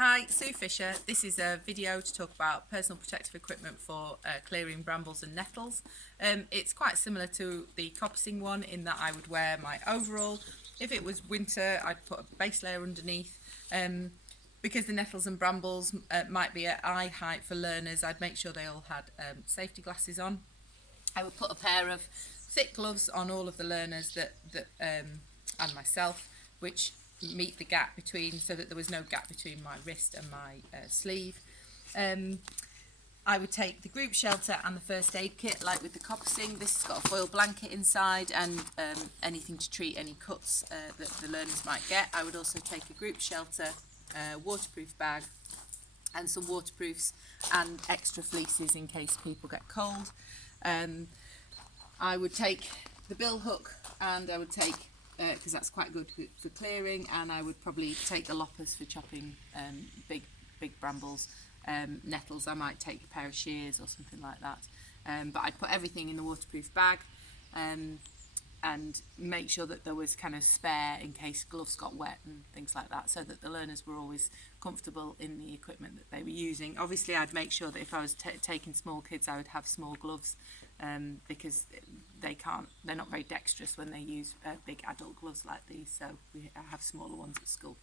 Hi, Sue Fisher. This is a video to talk about personal protective equipment for clearing brambles and nettles. It's quite similar to the coppicing one in that I would wear my overall. If it was winter, I'd put a base layer underneath. Because the nettles and brambles might be at eye height for learners, I'd make sure they all had safety glasses on. I would put a pair of thick gloves on all of the learners and myself, which meet the gap between, so that there was no gap between my wrist and my sleeve. I would take the group shelter and the first aid kit, like with the coppicing. This has got a foil blanket inside and anything to treat any cuts that the learners might get. I would also take a group shelter, waterproof bag, and some waterproofs and extra fleeces in case people get cold. I would take the bill hook, and I would take, because that's quite good for clearing, and I would probably take the loppers for chopping big brambles. Nettles, I might take a pair of shears or something like that. But I'd put everything in the waterproof bag and make sure that there was kind of spare in case gloves got wet and things like that, so that the learners were always comfortable in the equipment that they were using. Obviously, I'd make sure that if I was taking small kids, I would have small gloves, because they're not very dexterous when they use big adult gloves like these, so I have smaller ones at school.